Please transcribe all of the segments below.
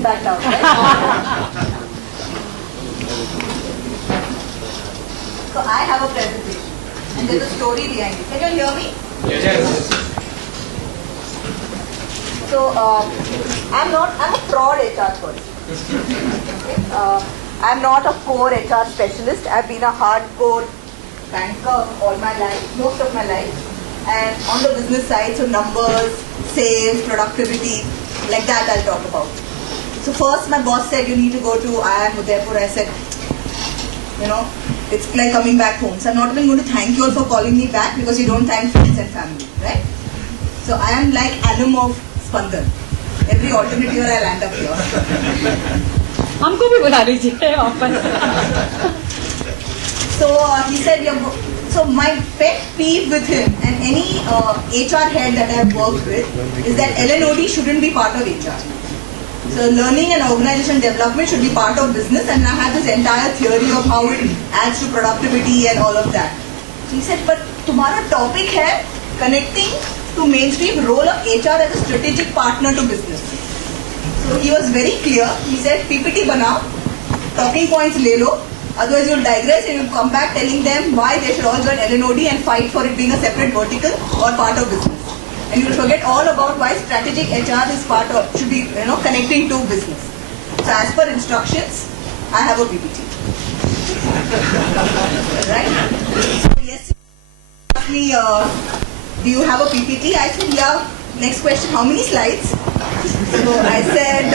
sit back down, right? So I have a presentation and there's a story behind it. Can you hear me? Yes. So I'm a fraud HR person. Okay? I'm not a core HR specialist. I've been a hardcore banker all my life, most of my life. And on the business side, so numbers, sales, productivity, like that I'll talk about. So first my boss said you need to go to IIM Udaipur. I said, it's like coming back home. So I'm not even going to thank you all for calling me back because you don't thank friends and family, right? So I am like alum of Spandan. Every alternate year I land up here. हमको भी बुला लीजिए वापस. So he said, so my pet peeve with him and any HR head that I've worked with is that L&OD shouldn't be part of HR. So learning and organization development should be part of business, and I had this entire theory of how it adds to productivity and all of that. So he said, but tomorrow topic hai connecting to mainstream role of HR as a strategic partner to business. So he was very clear. He said, PPT banao, talking points le lo, otherwise you'll digress and you'll come back telling them why they should all join L&OD and fight for it being a separate vertical or part of business. And you'll forget all about why strategic HR is part of, should be, connecting to business. So as per instructions, I have a PPT. Right? So yes, you asked me, do you have a PPT? I said, yeah. Next question, how many slides? So I said,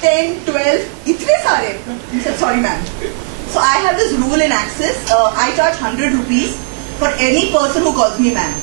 10, 12, itne sare. He said, sorry ma'am. So I have this rule in Axis, I charge 100 rupees for any person who calls me ma'am.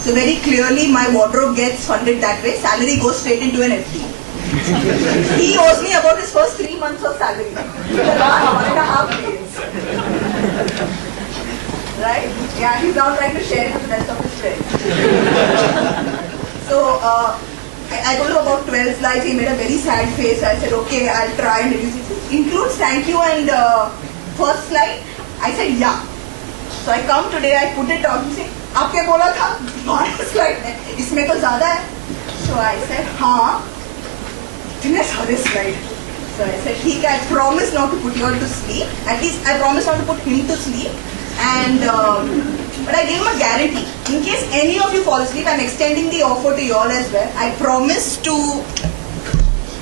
So very clearly my wardrobe gets funded that way, salary goes straight into an FD. He owes me about his first 3 months of salary. The last 1.5 days. Right? Yeah, he's now trying to share it with the rest of his friends. So I told him about 12 slides, he made a very sad face. I said, okay, I'll try and reduce it. Includes thank you and first slide. I said, yeah. So I come today, I put it on. He said, आप क्या बोला था? 12 slide है. इसमें तो ज़्यादा है. So I said, हाँ. इतने सारे slide. So I said, ठीक है, I promise not to put you all to sleep. At least I promise not to put him to sleep. And but I gave him a guarantee. In case any of you fall asleep, I'm extending the offer to you all as well. I promise to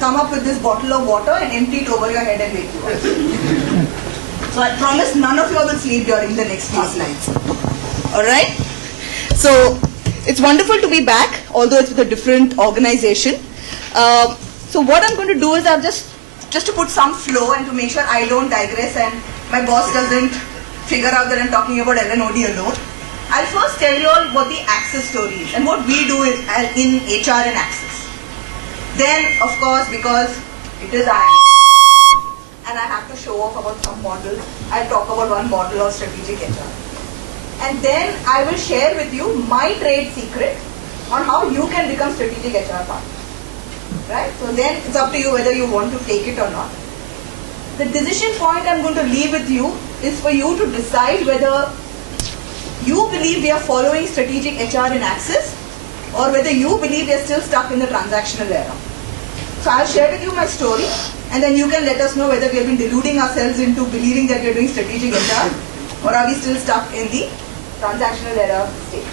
come up with this bottle of water and empty it over your head and wake you up. So I promise none of you all will sleep during the next few slides. Alright? So it's wonderful to be back, although it's with a different organization. So what I'm going to do is I've just to put some flow and to make sure I don't digress and my boss doesn't figure out that I'm talking about L&OD alone. I'll first tell you all what the Axis story is and what we do is in HR and Axis. Then, of course, because it is and I have to show off about some models, I'll talk about one model of strategic HR. And then I will share with you my trade secret on how you can become strategic HR partner. Right? So then it's up to you whether you want to take it or not. The decision point I'm going to leave with you is for you to decide whether you believe we are following strategic HR in Axis or whether you believe we are still stuck in the transactional era. So I'll share with you my story and then you can let us know whether we have been deluding ourselves into believing that we are doing strategic HR or are we still stuck in the transactional era stage.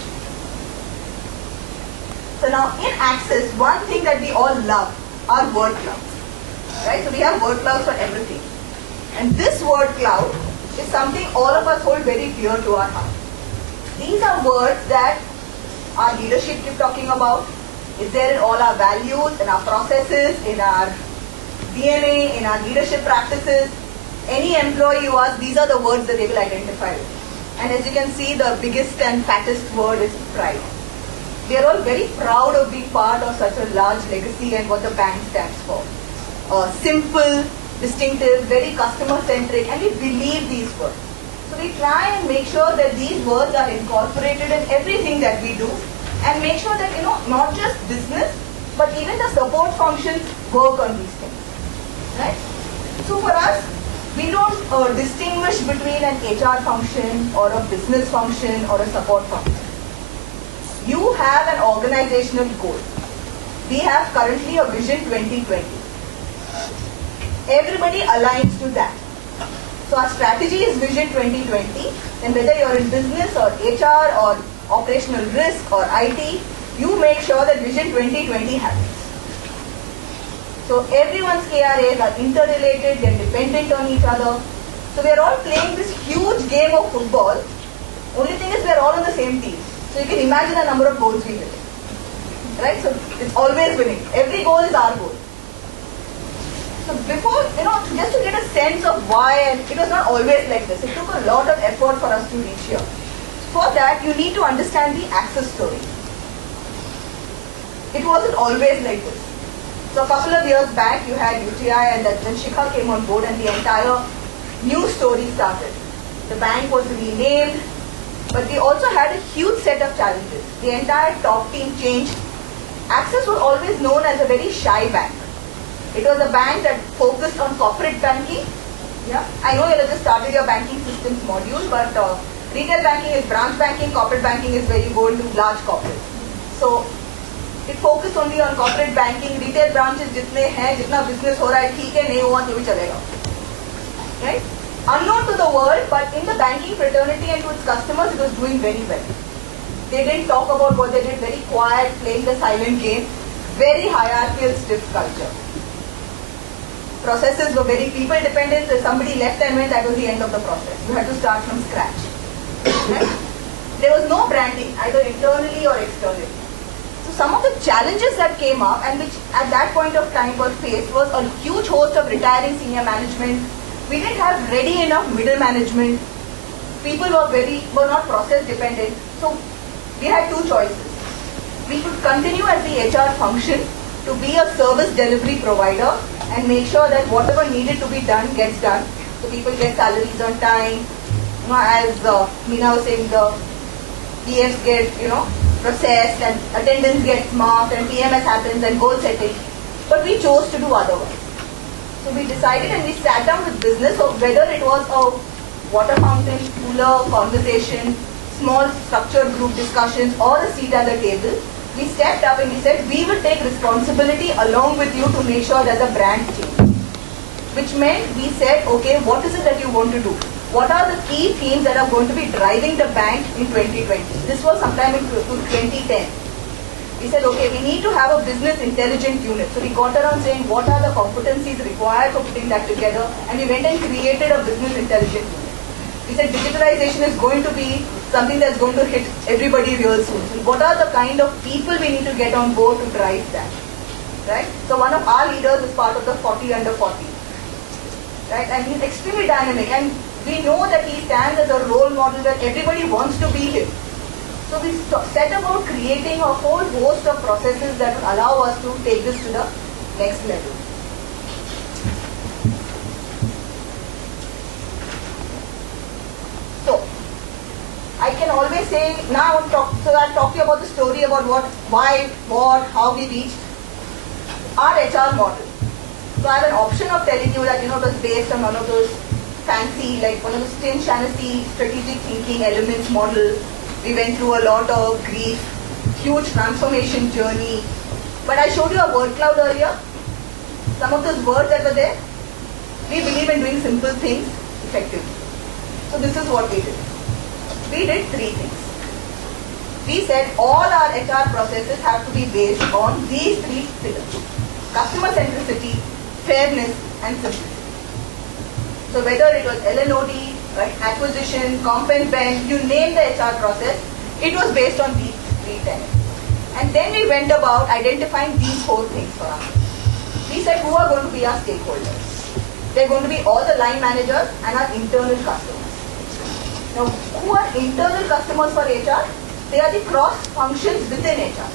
So now in Axis, one thing that we all love are word clouds. Right? So we have word clouds for everything. And this word cloud is something all of us hold very dear to our heart. These are words that our leadership keep talking about. It's there in all our values, in our processes, in our DNA, in our leadership practices. Any employee you ask, these are the words that they will identify with. And as you can see, the biggest and fattest word is pride. We are all very proud of being part of such a large legacy and what the bank stands for. Simple, distinctive, very customer-centric, and we believe these words. So we try and make sure that these words are incorporated in everything that we do and make sure that, not just business, but even the support functions work on these things. Right? So for us, we don't distinguish between an HR function or a business function or a support function. You have an organizational goal. We have currently a Vision 2020. Everybody aligns to that. So our strategy is Vision 2020, and whether you're in business or HR or operational risk or IT, you make sure that Vision 2020 happens. So everyone's KRAs are interrelated, they're dependent on each other. So we're all playing this huge game of football. Only thing is we're all on the same team. So you can imagine the number of goals we hit. Right? So it's always winning. Every goal is our goal. So before, just to get a sense of why, and it was not always like this. It took a lot of effort for us to reach here. For that, you need to understand the Access story. It wasn't always like this. So a couple of years back, you had UTI, and then Shikha came on board, and the entire new story started. The bank was renamed, but we also had a huge set of challenges. The entire top team changed. Access was always known as a very shy bank. It was a bank that focused on corporate banking. Yeah, I know you have just started your banking systems module, but retail banking is branch banking, corporate banking is where you go into large corporate. So it focused only on corporate banking. Retail branches जितने हैं, जितना business हो रहा है ठीक है, नहीं हुआ तो भी चलेगा. Right? Unknown to the world, but in the banking fraternity and to its customers, it was doing very well. They didn't talk about what they did, very quiet, playing the silent game, very hierarchical, stiff culture. Processes were very people dependent. If somebody left and went, that was the end of the process. You had to start from scratch. Right? There was no branding, either internally or externally. So some of the challenges that came up and which at that point of time were faced was a huge host of retiring senior management. We didn't have ready enough middle management. People were not process dependent. So we had two choices. We could continue as the HR function to be a service delivery provider and make sure that whatever needed to be done gets done. So people get salaries on time. As Meena was saying, the PFs get processed and attendance gets marked and PMS happens and goal setting. But we chose to do otherwise. So we decided and we sat down with business of whether it was a water fountain, cooler, conversation, small structured group discussions or a seat at the table. We stepped up and we said we will take responsibility along with you to make sure that the brand changes. Which meant we said, okay, what is it that you want to do? What are the key themes that are going to be driving the bank in 2020? This was sometime in 2010. We said, okay, we need to have a business intelligence unit. So we got around saying what are the competencies required for putting that together, and we went and created a business intelligence unit. We said digitalization is going to be something that's going to hit everybody real soon. So what are the kind of people we need to get on board to drive that? Right? So one of our leaders is part of the 40 under 40. Right? And he's extremely dynamic, and we know that he stands as a role model that everybody wants to be him. So we set about creating a whole host of processes that will allow us to take this to the next level. So I can always say now, I'll talk to you about the story about what, how we reached our HR model. So I have an option of telling you that it was based on one of those fancy, like one of those Tim Shaughnessy strategic thinking elements model. We went through a lot of grief, huge transformation journey. But I showed you a word cloud earlier. Some of those words that were there. We believe in doing simple things effectively. So this is what we did. We did three things. We said all our HR processes have to be based on these three pillars. Customer centricity, fairness, and simplicity. So whether it was LNOD, right, acquisition, comp and ben, you name the HR process, it was based on these three tenets. And then we went about identifying these four things for us. We said who are going to be our stakeholders. They're going to be all the line managers and our internal customers. Now, who are internal customers for HR? They are the cross functions within HR.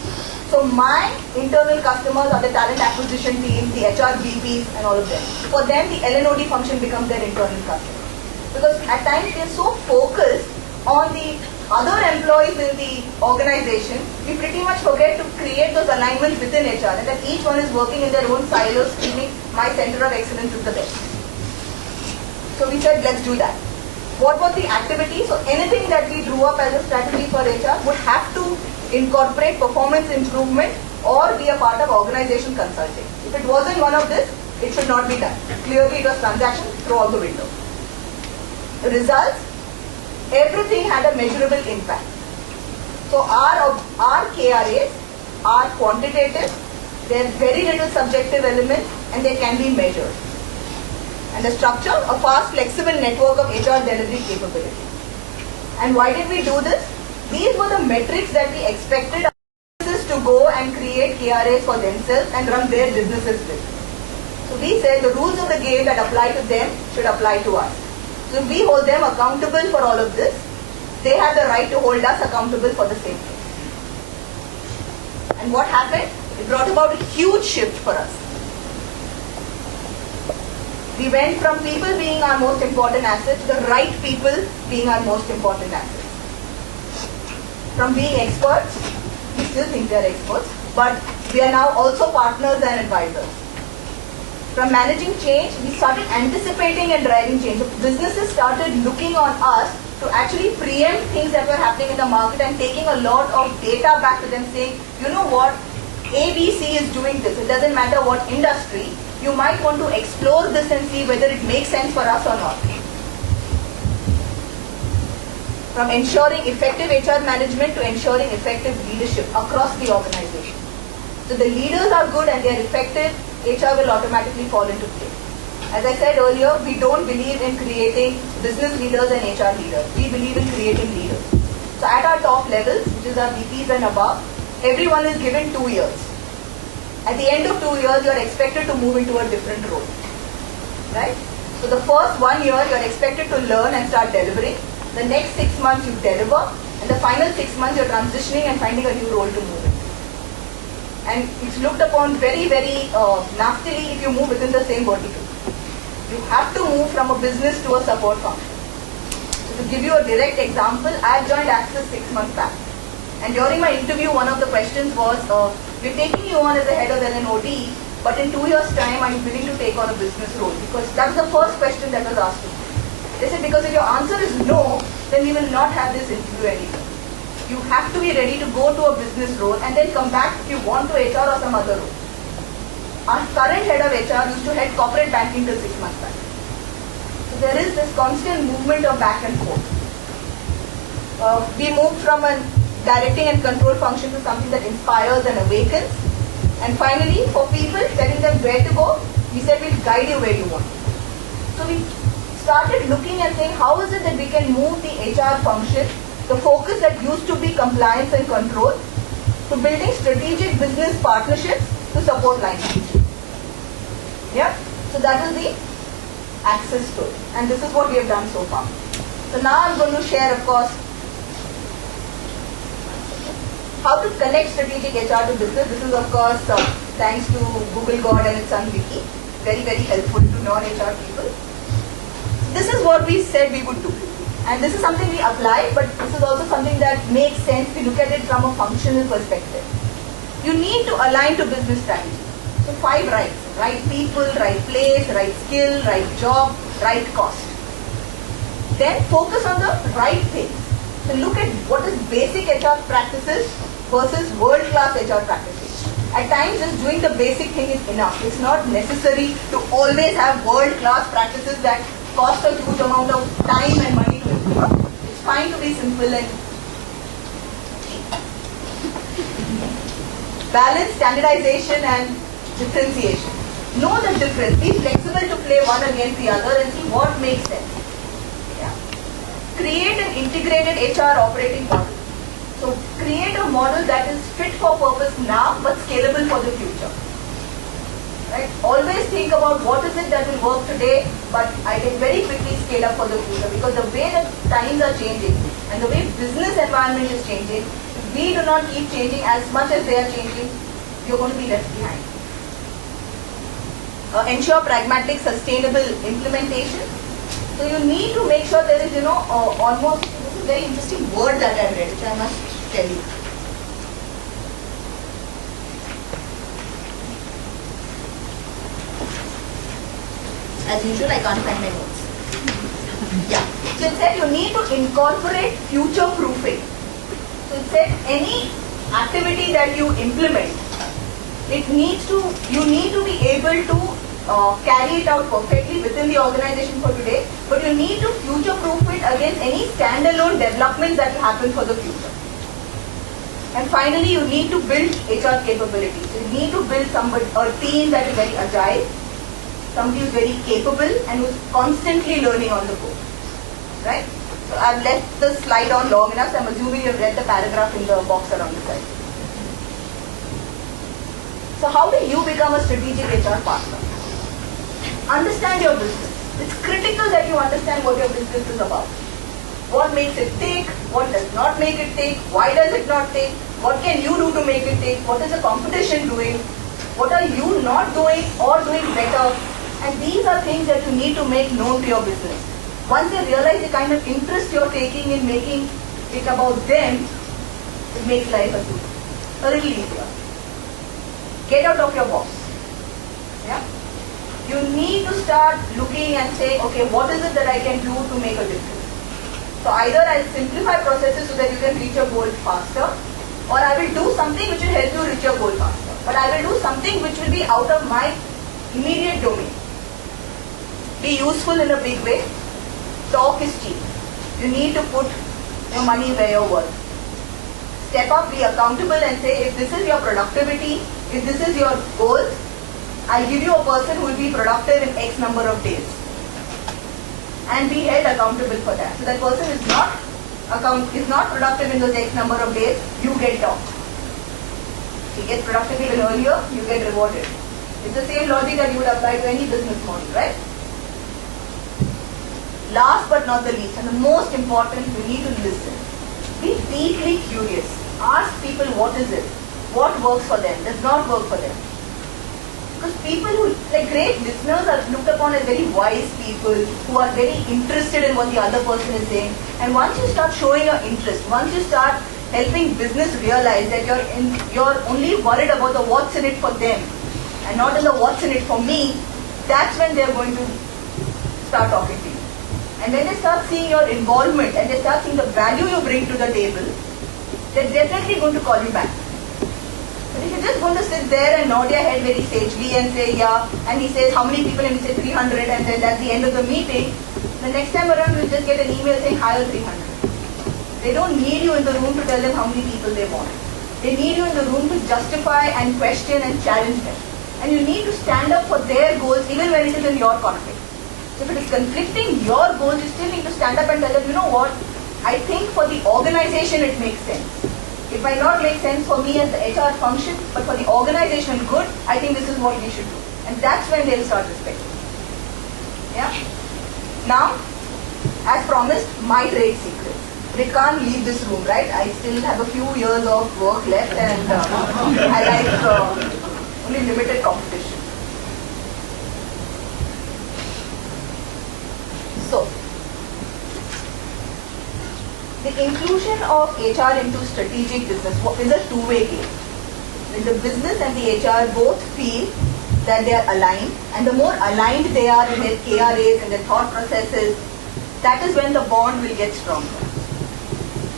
So my internal customers are the talent acquisition team, the HR VPs and all of them. For them, the LNOD function becomes their internal customer. Because at times they're so focused on the other employees in the organization, we pretty much forget to create those alignments within HR and that each one is working in their own silos, screaming, my center of excellence is the best. So we said, let's do that. What was the activity? So anything that we drew up as a strategy for HR would have to incorporate performance improvement, or be a part of organization consulting. If it wasn't one of this, it should not be done. Clearly it was transaction, throw out the window. The results, everything had a measurable impact. So our KRAs are quantitative, there are very little subjective elements, and they can be measured. And the structure, a fast, flexible network of HR delivery capability. And why did we do this? These were the metrics that we expected our businesses to go and create KRAs for themselves and run their businesses with. So we said the rules of the game that apply to them should apply to us. So if we hold them accountable for all of this, they have the right to hold us accountable for the same thing. And what happened? It brought about a huge shift for us. We went from people being our most important asset to the right people being our most important assets. From being experts, we still think we are experts, but we are now also partners and advisors. From managing change, we started anticipating and driving change. So businesses started looking on us to actually preempt things that were happening in the market and taking a lot of data back to them saying, you know what, ABC is doing this. It doesn't matter what industry. You might want to explore this and see whether it makes sense for us or not. From ensuring effective HR management to ensuring effective leadership across the organization. So the leaders are good and they are effective, HR will automatically fall into place. As I said earlier, we don't believe in creating business leaders and HR leaders. We believe in creating leaders. So at our top levels, which is our VPs and above, everyone is given 2 years. At the end of 2 years, you are expected to move into a different role. Right? So the first 1 year, you are expected to learn and start delivering. The next 6 months, you deliver. And the final 6 months, you are transitioning and finding a new role to move in. And it's looked upon very, very nastily if you move within the same vertical. You have to move from a business to a support function. So to give you a direct example, I joined Axis 6 months back. And during my interview, one of the questions was, we're taking you on as the head of L&OD, but in 2 years' time, are you willing to take on a business role? Because that's the first question that was asked to me. They said, because if your answer is no, then we will not have this interview anymore. You have to be ready to go to a business role and then come back if you want to HR or some other role. Our current head of HR used to head corporate banking till 6 months back. So there is this constant movement of back and forth. We moved from a directing and control function to something that inspires and awakens. And finally, for people, telling them where to go, we said we'll guide you where you want. So we started looking and saying, how is it that we can move the HR function, the focus that used to be compliance and control, to building strategic business partnerships to support line management. Yeah? So that is the Axis story. And this is what we have done so far. So now I'm going to share, of course, how to connect strategic HR to business. This is, of course, thanks to Google God and its son Wiki. Very, very helpful to non-HR people. This is what we said we would do. And this is something we apply, but this is also something that makes sense. We look at it from a functional perspective. You need to align to business strategy. So 5 rights. Right people, right place, right skill, right job, right cost. Then focus on the right things. So look at what is basic HR practices versus world-class HR practices. At times, just doing the basic thing is enough. It's not necessary to always have world-class practices that cost a huge amount of time and money to implement. It's fine to be simple and balance, standardization and differentiation. Know the difference. Be flexible to play one against the other and see what makes sense. Yeah. Create an integrated HR operating model. So create a model that is fit for purpose now but scalable for the future. Right? Always think about what is it that will work today, but I can very quickly scale up for the future, because the way that times are changing and the way business environment is changing, if we do not keep changing as much as they are changing, you're going to be left behind. Ensure pragmatic, sustainable implementation. So you need to make sure there is, almost, this is a very interesting word that I read, which I must tell you. As usual, I can't find my notes. Yeah. So it said you need to incorporate future proofing. So it said any activity that you implement, you need to be able to carry it out perfectly within the organization for today, but you need to future-proof it against any standalone developments that will happen for the future. And finally, you need to build HR capabilities. You need to build a team that is very agile, somebody who is very capable and who is constantly learning on the go. Right? So I've left the slide on long enough, so I'm assuming you've read the paragraph in the box around the side. So how do you become a strategic HR partner? Understand your business. It's critical that you understand what your business is about. What makes it tick? What does not make it tick? Why does it not tick? What can you do to make it tick? What is the competition doing? What are you not doing or doing better? And these are things that you need to make known to your business. Once they realize the kind of interest you're taking in making it about them, it makes life a little easier. Get out of your box. Yeah? You need to start looking and saying, okay, what is it that I can do to make a difference? So either I'll simplify processes so that you can reach your goal faster, or I will do something which will help you reach your goal faster. But I will do something which will be out of my immediate domain. Be useful in a big way. Talk is cheap. You need to put your money where you're worth. Step up, be accountable and say, if this is your productivity, if this is your goals, I'll give you a person who will be productive in X number of days. And be held accountable for that. So that person is not productive in those X number of days, you get docked. He gets productive even earlier, you get rewarded. It's the same logic that you would apply to any business model, right? Last but not the least, and the most important, you need to listen. Be deeply curious. Ask people what is it, what works for them, does not work for them. Because people who, like great listeners, are looked upon as very wise people who are very interested in what the other person is saying. And once you start showing your interest, once you start helping business realize that you're only worried about the what's in it for them and not in the what's in it for me, that's when they're going to start talking to you. And when they start seeing your involvement and they start seeing the value you bring to the table, they're definitely going to call you back. But if you're just going to sit there and nod your head very sagely and say, yeah, and he says how many people, and he says 300, and then at the end of the meeting, the next time around you'll just get an email saying hire 300. They don't need you in the room to tell them how many people they want. They need you in the room to justify and question and challenge them. And you need to stand up for their goals even when it is in your conflict. So if it is conflicting your goals, you still need to stand up and tell them, you know what, I think for the organization it makes sense. It might not make sense for me as the HR function, but for the organizational good, I think this is what we should do. And that's when they'll start respecting. Yeah? Now, as promised, my trade secrets. They can't leave this room, right? I still have a few years of work left and I like only limited competition. So, the inclusion of HR into strategic business is a two-way game. When the business and the HR both feel that they are aligned, and the more aligned they are in their KRAs and their thought processes, that is when the bond will get stronger.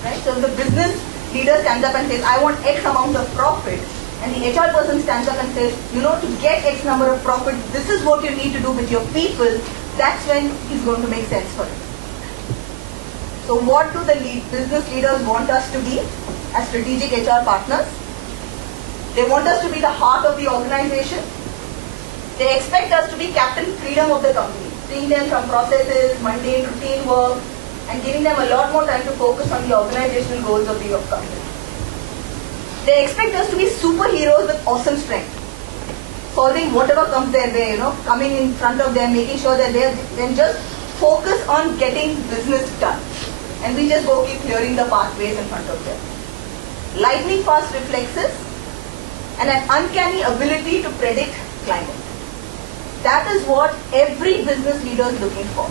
Right? So if the business leader stands up and says, I want X amount of profit, and the HR person stands up and says, you know, to get X number of profit, this is what you need to do with your people, that's when it's going to make sense for it. So what do the business leaders want us to be as strategic HR partners? They want us to be the heart of the organization. They expect us to be captain freedom of the company, freeing them from processes, mundane routine work, and giving them a lot more time to focus on the organizational goals of the company. They expect us to be superheroes with awesome strength, solving whatever comes their way, coming in front of them, making sure that they then just focus on getting business done. And we just go keep clearing the pathways in front of them. Lightning fast reflexes and an uncanny ability to predict climate. That is what every business leader is looking for.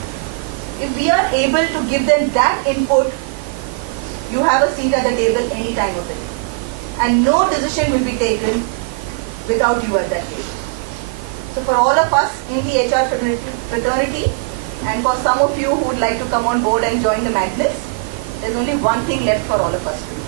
If we are able to give them that input, you have a seat at the table any time of the day. And no decision will be taken without you at that table. So for all of us in the HR fraternity, and for some of you who would like to come on board and join the madness, there's only one thing left for all of us to do.